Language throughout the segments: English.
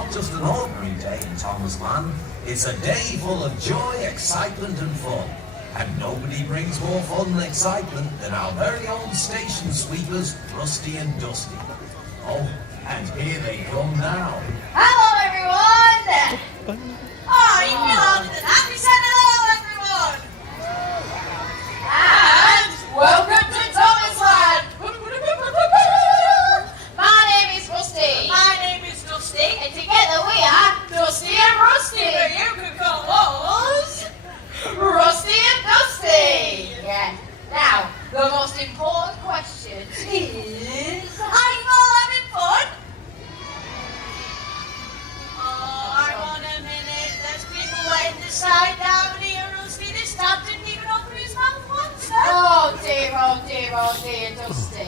not just an ordinary day in Thomasland. It's a day full of joy, excitement and fun. And nobody brings more fun and excitement than our very own station sweepers, Rusty and Dusty. Oh, and here they come now. Hello, everyone! Oh, you feel louder than that. We said hello, everyone! And welcome to Thomasland! My name is Rusty. My name is Dusty. And together we are Dusty and Rusty. But you can call us Rusty and Dusty! Yeah. Now, the most important question is... Are you all having fun? Oh, I want a minute. There's people waiting to side down here. Rusty, this dad didn't even open his mouth once. Oh dear, oh dear, oh dear, Dusty.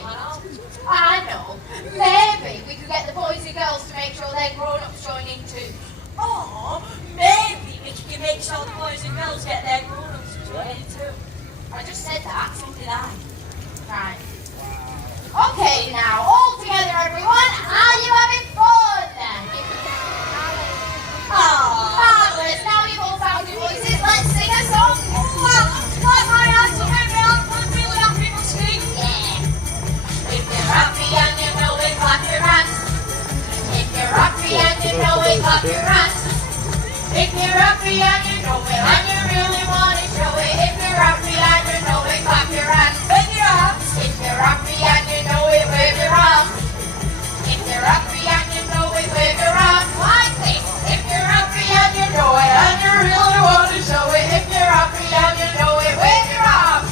I know. Maybe we could get the boys and girls to make sure their grown-ups join in too. Or maybe we can make sure the boys and girls get their grown-ups to join in too. I just said that. So did I. Right. Okay, now, all together, everyone. Are you having fun? Oh, Marvellous. Now you've all found your voices. Let's sing a song. clap my hands up and down. I'm really happy to sing. Yeah. If you're happy and you know it, clap your hands. If you're happy and you know it, clap your hands. If you're happy and you know it, and you really want to show it. If you're happy and you know it, clap your hands. Wave your arms. If you're happy and you know it, wave your arms. If you're happy and you know it, wave your arms like this. If you're happy and you know it, and you really want to show it. If you're happy and you know it, wave your arms.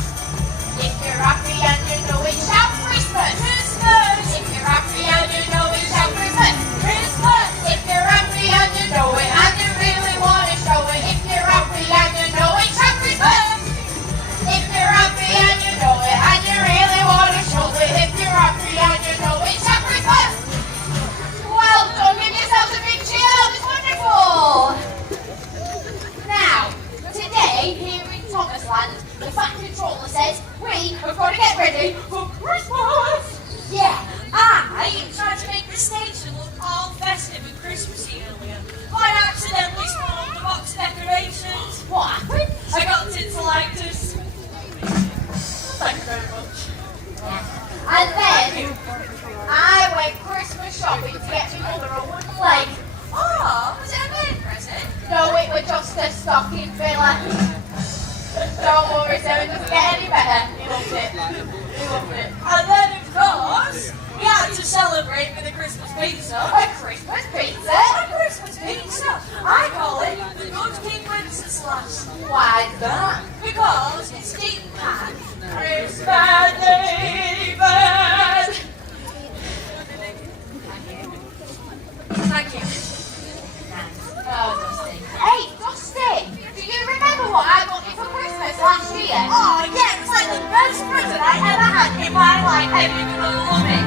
If you're happy and you know it, shout Christmas. Christmas. If you're happy and you know it, shout Christmas. Christmas. If you're happy and you know it, and you really want to show it. If you're happy and you know it, shout Christmas. If you're happy and you know it, and you really want to show it. If you're happy and you know it, shout Christmas. Well done, give yourselves a big cheer. That was wonderful. Now, today here in Thomasland, the Fat Controller says we have got to get ready for Christmas. Yeah, I tried to make the station look all festive and Christmassy earlier. But I accidentally spoiled the box decorations. What happened? I got tinsellitis. Thank you very much. And then I went Christmas shopping to get my mother a wooden leg. Oh, was it a birthday present? No, it was just a stocking filler. Don't worry, Sarah, it doesn't get any better. He loved it. He loved it. And then, of course, we had to celebrate with a Christmas pizza. A Christmas pizza? A Christmas pizza! I call it the Good King Wenceslas. Why's that? Because it's deep pan. Christmas David! Thank you. Oh, Dusty. Hey, Dusty! Do you remember what I got you for Christmas last year? Oh, yeah, it's like the best present I ever had in my life, and you're gonna love it.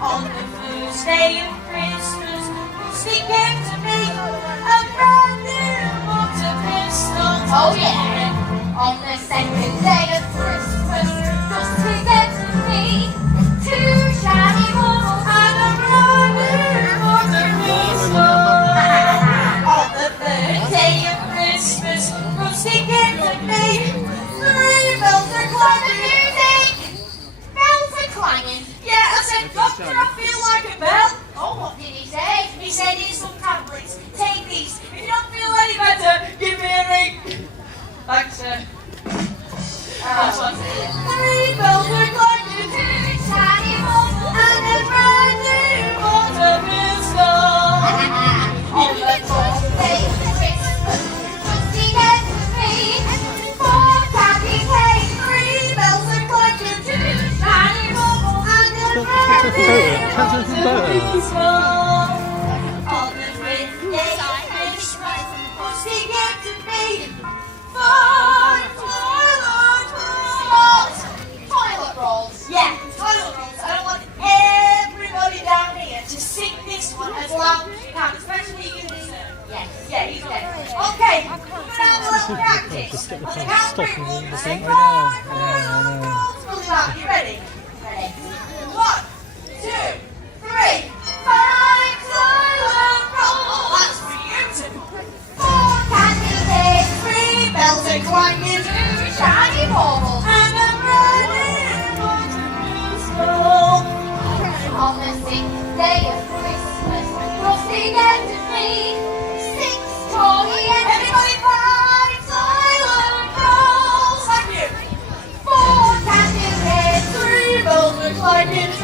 On the first day of Christmas, Rusty came to me, a brand new motor pistol. Oh, yeah. On the second day of Christmas, Dusty gave to me two shiny baubles and a brand new motor pistol. On the third day of Christmas, Rusty came to me, three bells are clanging. Music! Bells are clanging. Yeah, I said, Doctor, I feel like a bell. Oh, what did he say? He said, here's some tablets, take these. If you don't feel any better, give me a ring. Thanks, sir. That's what three bells are clanging, Two shiny baubles and a brand new motor pistol. On the fourth day of Christmas, Dusty gave to me four candy canes. Three bells are clanging, Two shiny baubles and a brand new pistol. On the fifth day of Christmas, Rusty gave to me five toilet rolls. toilet rolls. Yeah, toilet rolls. I want everybody down here to sing this one as loud as you can, especially you, sir. Yes. Yeah, he's there. Okay, we're gonna have a little practice. On the count of three, we'll the say same five way now. toilet rolls. We'll do that. You ready? Ready. 1, 2, 3. Five toilet rolls. day of Christmas, Frosty gave to me 6 toy engines. Everybody five silent rolls. Thank you. 4 candy canes, 3 bells reclining, 2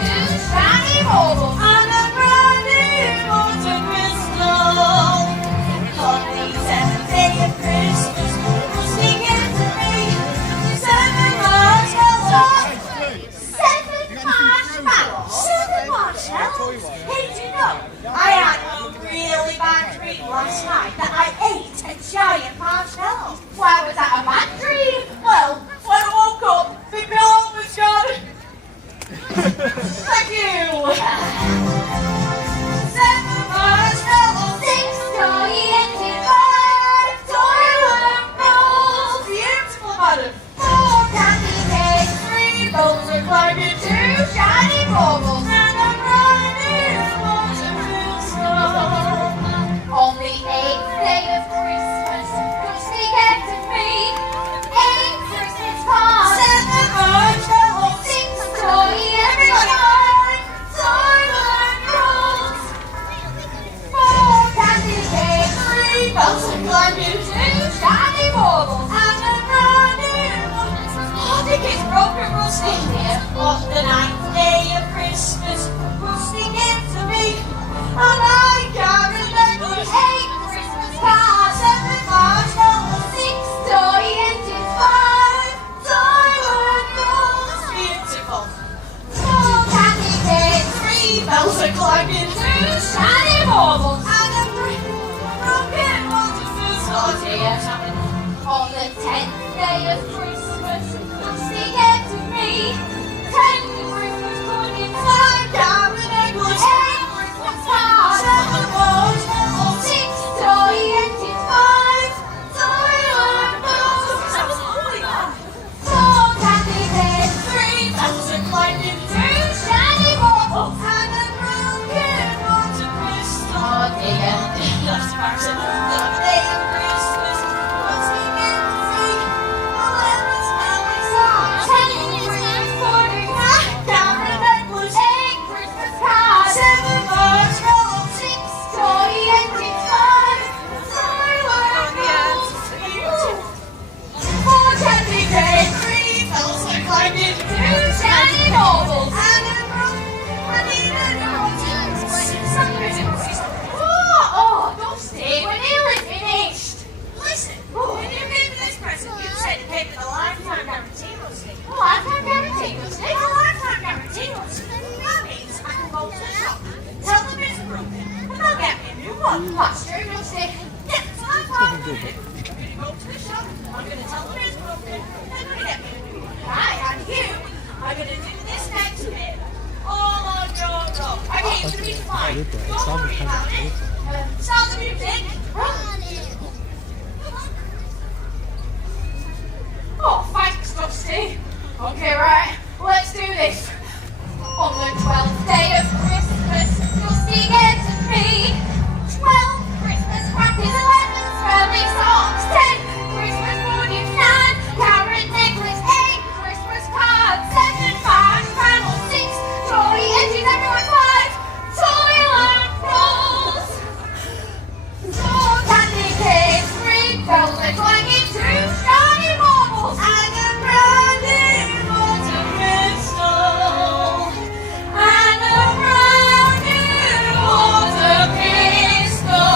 shiny baubles, And a brand new water crystal. On the 7th day of Christmas, Frosty gave to me 7 marshmallows. 7 marshmallows. 7 marshmallows? Hey, do you know, I had a really bad dream last night that I ate a giant marshmallow. Why was that a bad dream? Well, when I woke up, the pillow was gone. Thank you. 7 marshmallows. 6 toy engines, 5 toilet rolls, Beautiful, madam. 4 candy canes, 3 bells reclining, 2 shiny baubles. And a brand new water crystal. On the 8th day of Christmas, Frosty gave to me 8 Christmas cards, 7 marshmallows. 6 toy engines, 5 toilet rolls, 4 candy canes, 3 bells reclining, 2 shiny baubles. And a brand new I think it's broken, Rusty. On the 9th day of Christmas, Rusty gave to me a light carrot necklace. 8 Christmas cards, 7 marshmallows. 6 toy engines, 5 toilet rolls, Beautiful. 4 candy canes, 3 bells are climbing 2 shiny baubles. and a broken water crystal. Oh dear. On the 10th day of Christmas, Frosty gave to me 10 Christmas puddings, 5 Carrot necklace. 8 Christmas cards, 7 marshmallows. 6 toy engines, 5 toilet rolls, That was only one. 4 candy canes, 3 bells are climbing 2 shiny baubles. and a broken water crystal. Oh dear. That's embarrassing. The day of Christmas, what's he going to see? 11 smelling songs. 10 Christmas puddings, Carrot necklace. 8 Christmas cards, 7 marshmallows. 6 toy engines, 5 toilet rolls, Beautiful. 4 candy canes, 3 bells are climbing 2 shiny baubles. and a Oh, Dusty, we're nearly finished. Listen, when you gave me this present, you said it came with a lifetime guarantee, Rusty. Oh, I can't guarantee, Dusty. A lifetime guarantee, Rusty. That means I can go to the shop, tell them it's broken, and they'll get me a new one. That's true, Dusty. Yeah, so that's what I'm going to do. I'm going to go to the shop, I'm going to tell them it's broken, they're going to get me a new one. Right, and you are going to do this next bit all on your own. Okay, it's going to be fine. Don't worry about it. Start the music. Oh, thanks, Dusty. Okay, right, let's do this. On the 12th day of Christmas, Dusty gave to me 12 Christmas crackers, 11 smelly socks, 10 Christmas puddings, 9 carrot necklace, 8 Christmas cards, 7 marshmallows, 6 toy engines, everyone 5 toilet rolls, 4 candy canes, 3 velvet clanging, 2 shiny baubles, And a brand new water crystal. and a brand new water pistol.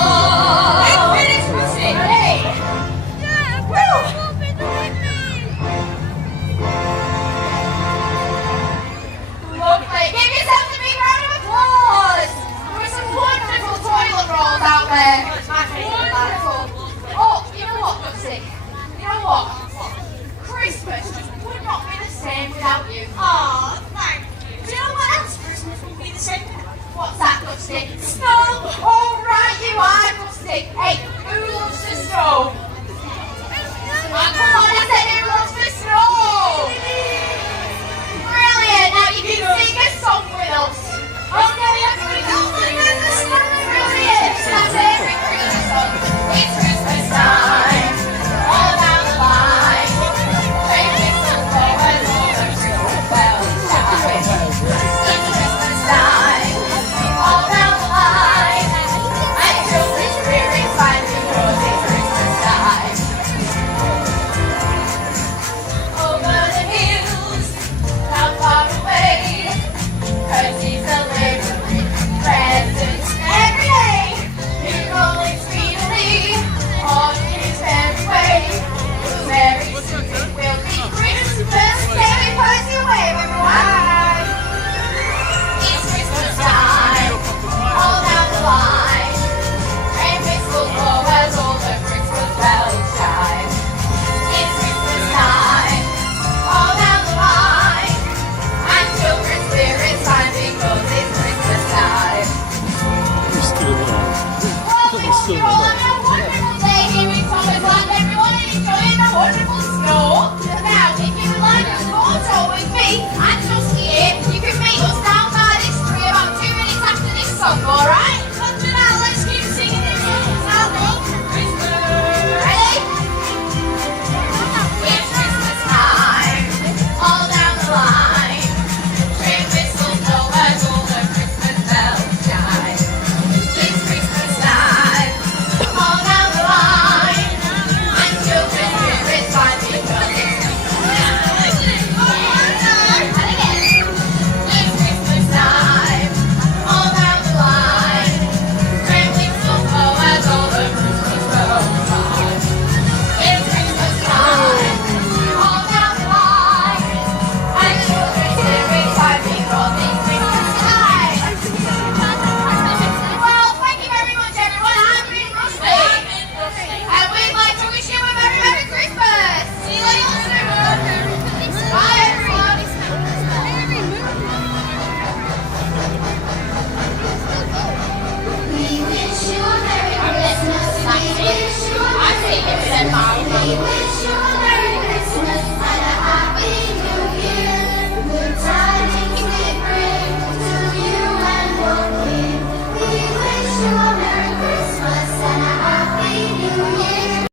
It's finished, Rusty. Hey! Lovely. Give yourself a big round of applause. There were some wonderful toilet rolls out there. Wonderful. Oh, you know what, Dusty? You know what? Christmas just would not be the same without you. Aw, thank you. Do you know what else Christmas will be the same without? What's that, Dusty? Snow! Oh, right, you are, Dusty. Hey, who loves the snow? Ah, come on, I said who loves the snow? Brilliant. Now you can sing a song with us. Okay, everybody, oh my goodness, brilliant. That's every Christmas song. It's Christmas time. All down the line. Say Christmas for us, all the Christmas bells chime. It's Christmas time. Uncle